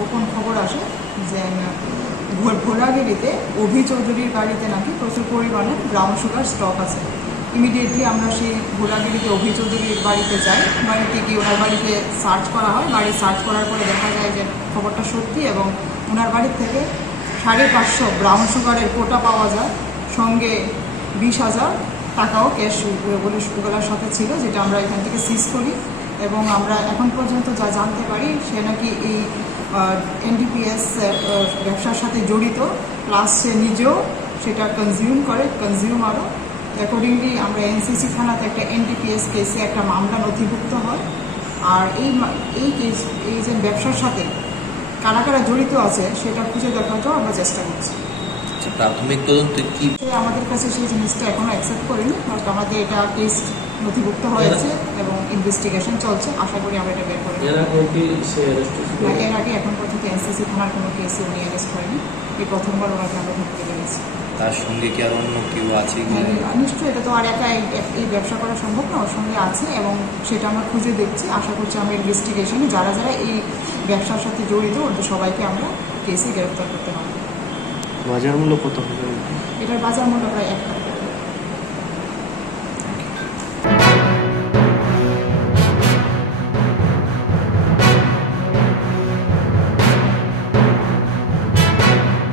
গোপন খবর আসে যে ভোলাগিরিতে অভি চৌধুরীর বাড়িতে নাকি প্রচুর পরিমাণে ব্রাউন সুগার স্টক আছে। ইমিডিয়েটলি আমরা সেই ভোলাগিরিতে অভি চৌধুরীর বাড়িতে যাই। বাড়িতে গিয়ে ওনার বাড়িতে সার্চ করা হয়। বাড়ি সার্চ করার পরে দেখা যায় যে খবরটা সত্যি এবং ওনার বাড়ির থেকে 550 ব্রাউন সুগারের কোটা পাওয়া যায়, সঙ্গে 20,000 টাকাও ক্যাশ ওগুলোর সাথে ছিল, যেটা আমরা এখান থেকে সিজ করি। এবং আমরা এখন পর্যন্ত যা জানতে পারি সে নাকি এই এনডিপিএস ব্যবসার সাথে জড়িত, প্লাস সে নিজেও সেটা কনজিউমারও। অ্যাকর্ডিংলি আমরা এনসিসি থানাতে একটা এনডিপিএস কেসে একটা মামলা নথিভুক্ত হয়। আর এই কেস, এই যে ব্যবসার সাথে কারা কারা জড়িত আছে সেটা খুঁজে দেখাটাও আমরা চেষ্টা করছি। প্রাথমিক তদন্তে কি আমাদের কাছে সেই জিনিসটা এখনো অ্যাকসেপ্ট করিনি, বাট আমাদের এটা কেস নথিভুক্ত হয়েছে এবং ইনভেস্টিগেশন চলছে। আশা করি আমরা এটা বের করি। এর আগে এখন পর্যন্ত এনসিসি থানার কোনো কেসে উনি অ্যারেস্ট হয়নি। এই প্রথমবার ওনাকে আমরা ধরতে পেরেছি। তার সঙ্গে কি আর অন্য কেউ আছে? নিশ্চয়ই, এটা তো আর একা এই ব্যবসা করা সম্ভব না, ওর সঙ্গে আছে এবং সেটা আমরা খুঁজে দেখছি। আশা করছি আমরা ইনভেস্টিগেশনে যারা যারা এই ব্যবসার সাথে জড়িত ওদের সবাইকে আমরা কেসে গ্রেফতার করতে পারবো। বাজার মূল্য কত হবে? এটার বাজার মূল্য প্রায় 1 কোটি।